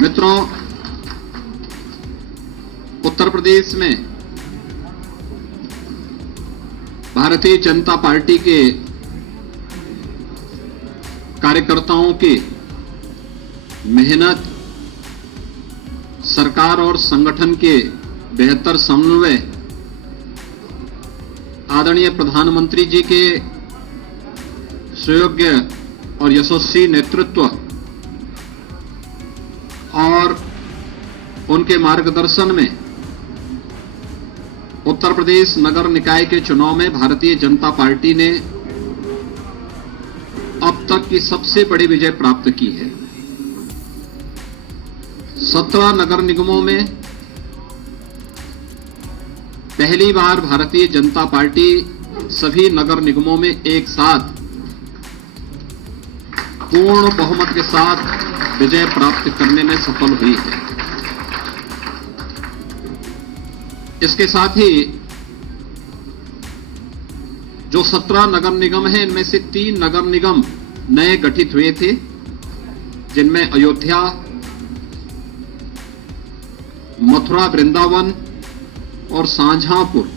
मित्रों, उत्तर प्रदेश में भारतीय जनता पार्टी के कार्यकर्ताओं की मेहनत, सरकार और संगठन के बेहतर समन्वय, आदरणीय प्रधानमंत्री जी के सुयोग्य और यशस्वी नेतृत्व और उनके मार्गदर्शन में उत्तर प्रदेश नगर निकाय के चुनाव में भारतीय जनता पार्टी ने अब तक की सबसे बड़ी विजय प्राप्त की है। 17 नगर निगमों में पहली बार भारतीय जनता पार्टी सभी नगर निगमों में एक साथ पूर्ण बहुमत के साथ विजय प्राप्त करने में सफल हुई है। इसके साथ ही जो 17 नगर निगम हैं, इनमें से 3 नगर निगम नए गठित हुए थे, जिनमें अयोध्या, मथुरा वृंदावन और शाहजहांपुर।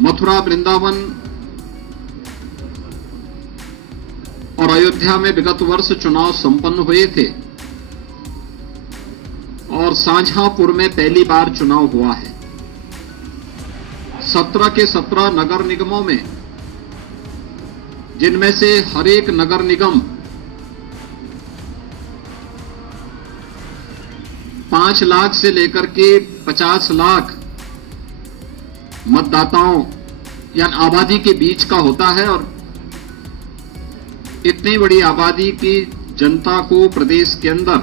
मथुरा वृंदावन और अयोध्या में विगत वर्ष चुनाव संपन्न हुए थे और शाहजहांपुर में पहली बार चुनाव हुआ है। 17 के 17 नगर निगमों में, जिनमें से हर एक नगर निगम 5 लाख से लेकर के 50 लाख मतदाताओं या आबादी के बीच का होता है और इतनी बड़ी आबादी की जनता को प्रदेश के अंदर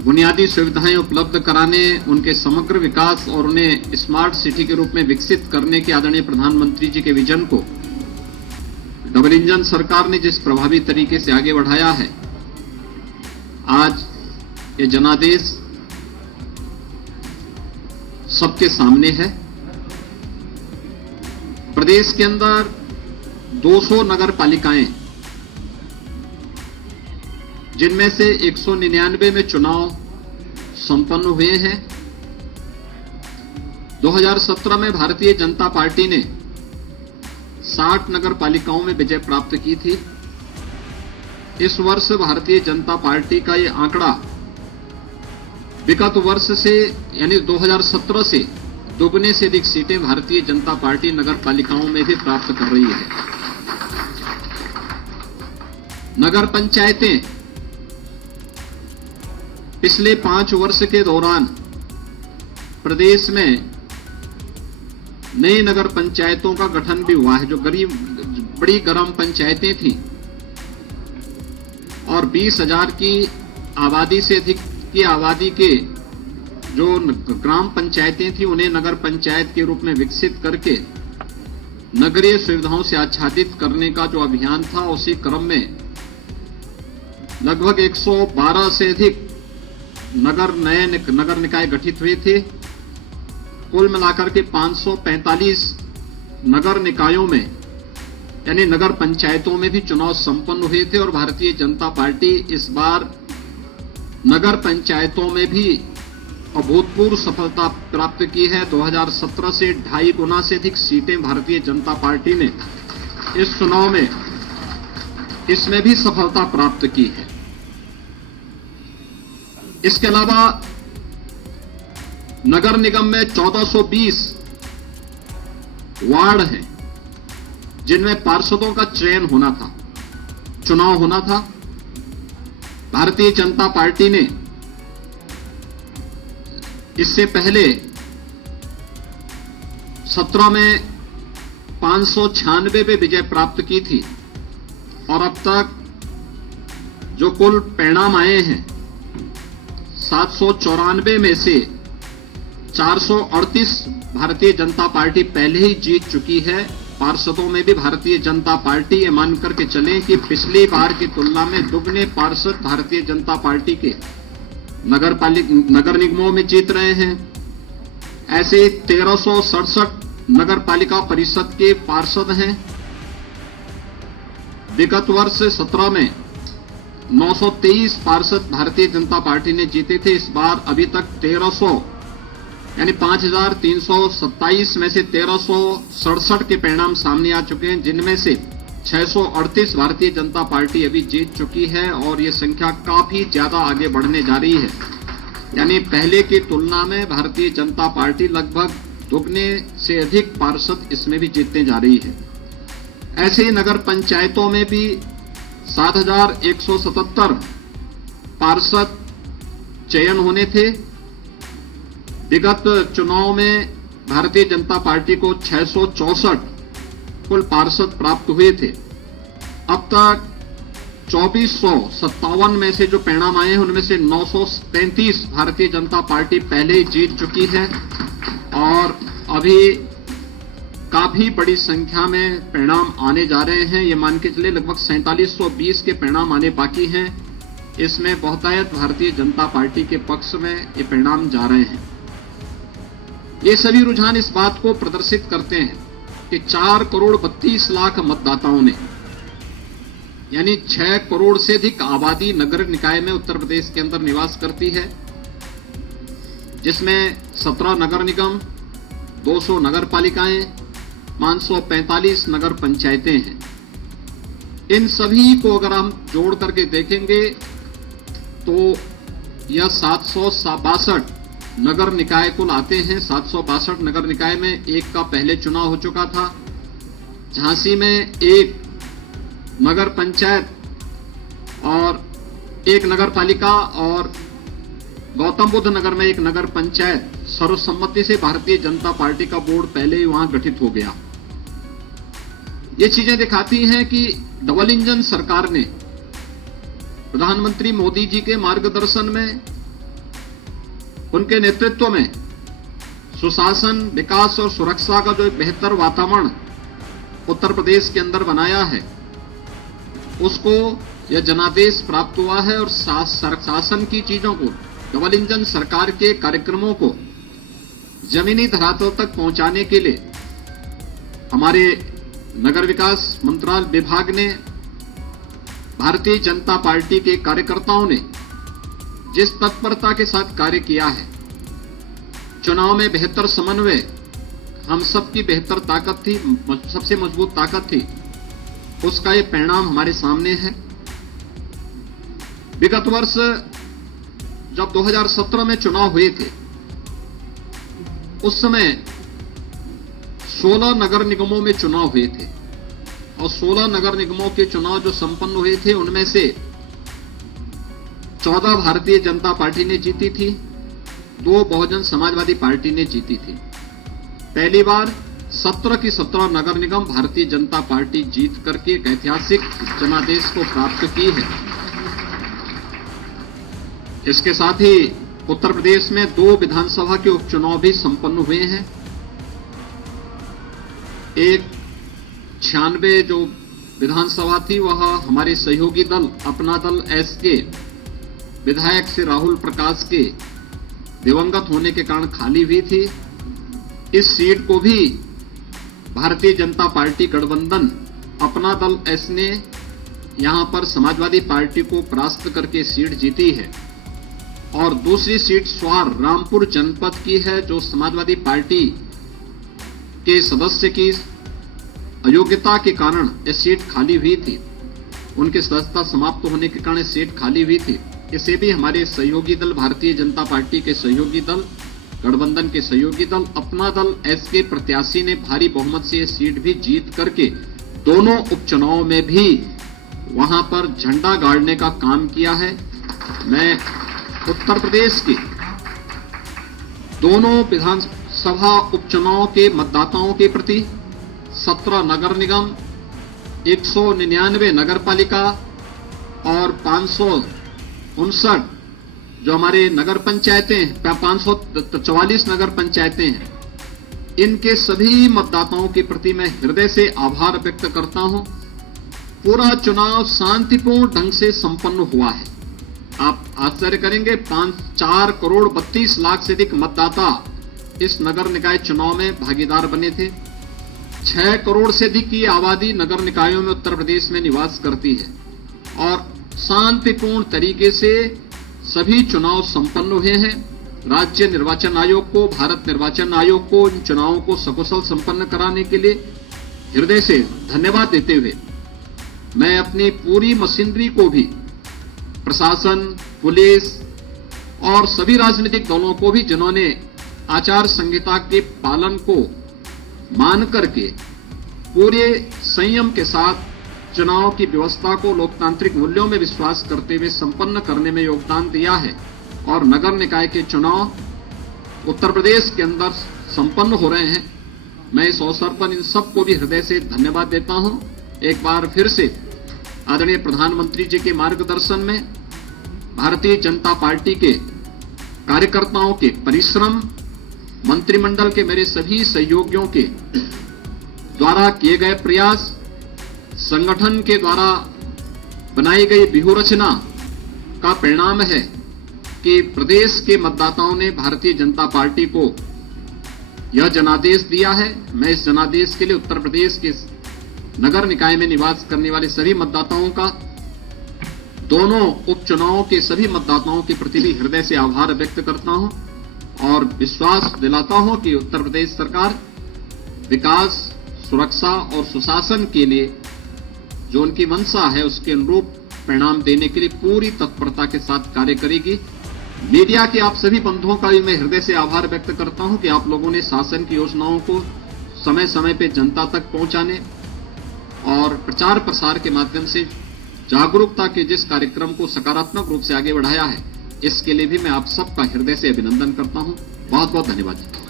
बुनियादी सुविधाएं उपलब्ध कराने, उनके समग्र विकास और उन्हें स्मार्ट सिटी के रूप में विकसित करने के आदरणीय प्रधानमंत्री जी के विजन को डबल इंजन सरकार ने जिस प्रभावी तरीके से आगे बढ़ाया है, आज ये जनादेश सबके सामने है। प्रदेश के अंदर 200 नगर पालिकाएं, जिनमें से 199 में चुनाव संपन्न हुए हैं। 2017 में भारतीय जनता पार्टी ने 60 नगर पालिकाओं में विजय प्राप्त की थी। इस वर्ष भारतीय जनता पार्टी का ये आंकड़ा विगत वर्ष से यानी 2017 से दोगुने से अधिक सीटें भारतीय जनता पार्टी नगर पालिकाओं में भी प्राप्त कर रही है। नगर पंचायतें पिछले 5 वर्ष के दौरान प्रदेश में नई नगर पंचायतों का गठन भी हुआ है, जो बड़ी ग्राम पंचायतें थी और 20,000 की आबादी से अधिक की आबादी के जो ग्राम पंचायतें थी, उन्हें नगर पंचायत के रूप में विकसित करके नगरीय सुविधाओं से आच्छादित करने का जो अभियान था, उसी क्रम में लगभग 112 से अधिक नए नगर निकाय गठित हुए थे। कुल मिलाकर के 545 नगर निकायों में यानी नगर पंचायतों में भी चुनाव संपन्न हुए थे और भारतीय जनता पार्टी इस बार नगर पंचायतों में भी अभूतपूर्व सफलता प्राप्त की है। 2017 से 2.5 गुना से अधिक सीटें भारतीय जनता पार्टी ने इस चुनाव में इसमें भी सफलता प्राप्त की है। इसके अलावा नगर निगम में 1420 वार्ड हैं, जिनमें पार्षदों का चयन होना था, चुनाव होना था। भारतीय जनता पार्टी ने इससे पहले 17 में 596 पे विजय प्राप्त की थी और अब तक जो कुल परिणाम आए हैं, 794 में से 438 भारतीय जनता पार्टी पहले ही जीत चुकी है। पार्षदों में भी भारतीय जनता पार्टी ये मान करके चले कि पिछली बार की तुलना में दुगने पार्षद भारतीय जनता पार्टी के नगर निगमों में जीत रहे हैं। ऐसे 1367 नगर पालिका परिषद के पार्षद हैं। विगत वर्ष 17 में 923 पार्षद भारतीय जनता पार्टी ने जीते थे। इस बार अभी तक 1300 यानी 5327 में से 1367 के परिणाम सामने आ चुके हैं, जिनमें से 638 भारतीय जनता पार्टी अभी जीत चुकी है और ये संख्या काफी ज्यादा आगे बढ़ने जा रही है। यानी पहले की तुलना में भारतीय जनता पार्टी लगभग दुगने से अधिक पार्षद इसमें भी जीतने जा रही है। ऐसे ही नगर पंचायतों में भी 7177 पार्षद चयन होने थे। विगत चुनाव में भारतीय जनता पार्टी को 664 कुल पार्षद प्राप्त हुए थे। अब तक 2457 में से जो परिणाम आए हैं उनमें से 933 भारतीय जनता पार्टी पहले ही जीत चुकी है और अभी काफी बड़ी संख्या में परिणाम आने जा रहे हैं। ये मान के चले लगभग 4720 के परिणाम आने बाकी हैं। इसमें बहुतायत भारतीय जनता पार्टी के पक्ष में ये परिणाम जा रहे हैं। ये सभी रुझान इस बात को प्रदर्शित करते हैं कि 4 करोड़ 32 लाख मतदाताओं ने यानी 6 करोड़ से अधिक आबादी नगर निकाय में उत्तर प्रदेश के अंदर निवास करती है, जिसमें 17 नगर निगम, 200 नगर पालिकाएं, 545 नगर पंचायतें हैं। इन सभी को अगर हम जोड़ करके देखेंगे तो यह 762 नगर निकाय कुल आते हैं। 762 नगर निकाय में एक का पहले चुनाव हो चुका था। झांसी में एक नगर पंचायत और एक नगर पालिका और गौतम बुद्ध नगर में एक नगर पंचायत सर्वसम्मति से भारतीय जनता पार्टी का बोर्ड पहले ही वहां गठित हो गया। ये चीजें दिखाती हैं कि डबल इंजन सरकार ने प्रधानमंत्री मोदी जी के मार्गदर्शन में, उनके नेतृत्व में सुशासन, विकास और सुरक्षा का जो एक बेहतर वातावरण उत्तर प्रदेश के अंदर बनाया है, उसको यह जनादेश प्राप्त हुआ है और शासन की चीजों को, डबल इंजन सरकार के कार्यक्रमों को जमीनी धरातल तक पहुंचाने के लिए हमारे नगर विकास मंत्रालय विभाग ने, भारतीय जनता पार्टी के कार्यकर्ताओं ने जिस तत्परता के साथ कार्य किया है, चुनाव में बेहतर समन्वय हम सबकी बेहतर ताकत थी, सबसे मजबूत ताकत थी, उसका ये परिणाम हमारे सामने है। विगत वर्ष जब 2017 में चुनाव हुए थे, उस समय 16 नगर निगमों में चुनाव हुए थे और 16 नगर निगमों के चुनाव जो संपन्न हुए थे उनमें से 14 भारतीय जनता पार्टी ने जीती थी, 2 बहुजन समाजवादी पार्टी ने जीती थी। पहली बार 17 की 17 नगर निगम भारतीय जनता पार्टी जीत करके एक ऐतिहासिक जनादेश को प्राप्त की है। इसके साथ ही उत्तर प्रदेश में 2 विधानसभा के उपचुनाव भी संपन्न हुए हैं। एक 96 जो विधानसभा थी वह हमारे सहयोगी दल अपना दल एस के विधायक श्री राहुल प्रकाश के दिवंगत होने के कारण खाली हुई थी। इस सीट को भी भारतीय जनता पार्टी गठबंधन अपना दल एस ने यहां पर समाजवादी पार्टी को परास्त करके सीट जीती है और दूसरी सीट स्वार रामपुर जनपद की है, जो समाजवादी पार्टी के सदस्य की अयोग्यता के कारण यह सीट खाली हुई थी। उनकी सदस्यता समाप्त होने के कारण सीट खाली हुई थी। इसे भी हमारे सहयोगी दल, भारतीय जनता पार्टी के सहयोगी दल, गठबंधन के सहयोगी दल अपना दल एस के प्रत्याशी ने भारी बहुमत से यह सीट भी जीत करके दोनों उपचुनाव में भी वहां पर झंडा गाड़ने का काम किया है। मैं उत्तर प्रदेश के दोनों विधानसभा उपचुनाव के मतदाताओं के प्रति 17 नगर निगम, 199 नगर पालिका और 559 जो हमारे नगर पंचायतें, 544 नगर पंचायतें हैं, इनके सभी मतदाताओं के प्रति मैं हृदय से आभार व्यक्त करता हूं। पूरा चुनाव शांतिपूर्ण ढंग से संपन्न हुआ है। आप आश्चर्य करेंगे, 4 करोड़ 32 लाख से अधिक मतदाता इस नगर निकाय चुनाव में भागीदार बने थे। 6 करोड़ से अधिक की आबादी नगर निकायों में उत्तर प्रदेश में निवास करती है और शांतिपूर्ण तरीके से सभी चुनाव संपन्न हुए हैं। राज्य निर्वाचन आयोग को, भारत निर्वाचन आयोग को इन चुनावों को सकुशल संपन्न कराने के लिए हृदय से धन्यवाद देते हुए मैं अपनी पूरी मशीनरी को भी, प्रशासन, पुलिस और सभी राजनीतिक दलों को भी जिन्होंने आचार संहिता के पालन को मान करके पूरे संयम के साथ चुनाव की व्यवस्था को लोकतांत्रिक मूल्यों में विश्वास करते हुए संपन्न करने में योगदान दिया है और नगर निकाय के चुनाव उत्तर प्रदेश के अंदर संपन्न हो रहे हैं। मैं इस अवसर पर इन सबको भी हृदय से धन्यवाद देता हूं। एक बार फिर से आदरणीय प्रधानमंत्री जी के मार्गदर्शन में भारतीय जनता पार्टी के कार्यकर्ताओं के परिश्रम, मंत्रिमंडल के मेरे सभी सहयोगियों के द्वारा किए गए प्रयास, संगठन के द्वारा बनाई गई व्यूहरचना का परिणाम है कि प्रदेश के मतदाताओं ने भारतीय जनता पार्टी को यह जनादेश दिया है। मैं इस जनादेश के लिए उत्तर प्रदेश के नगर निकाय में निवास करने वाले सभी मतदाताओं का, दोनों उपचुनावों के सभी मतदाताओं के प्रति भी हृदय से आभार व्यक्त करता हूं और विश्वास दिलाता हूं कि उत्तर प्रदेश सरकार विकास, सुरक्षा और सुशासन के लिए जो उनकी मंशा है उसके अनुरूप परिणाम देने के लिए पूरी तत्परता के साथ कार्य करेगी। मीडिया के आप सभी बंधुओं का भी मैं हृदय से आभार व्यक्त करता हूं कि आप लोगों ने शासन की योजनाओं को समय समय पर जनता तक पहुंचाने और प्रचार प्रसार के माध्यम से जागरूकता के जिस कार्यक्रम को सकारात्मक रूप से आगे बढ़ाया है, इसके लिए भी मैं आप सबका हृदय से अभिनंदन करता हूं। बहुत बहुत धन्यवाद।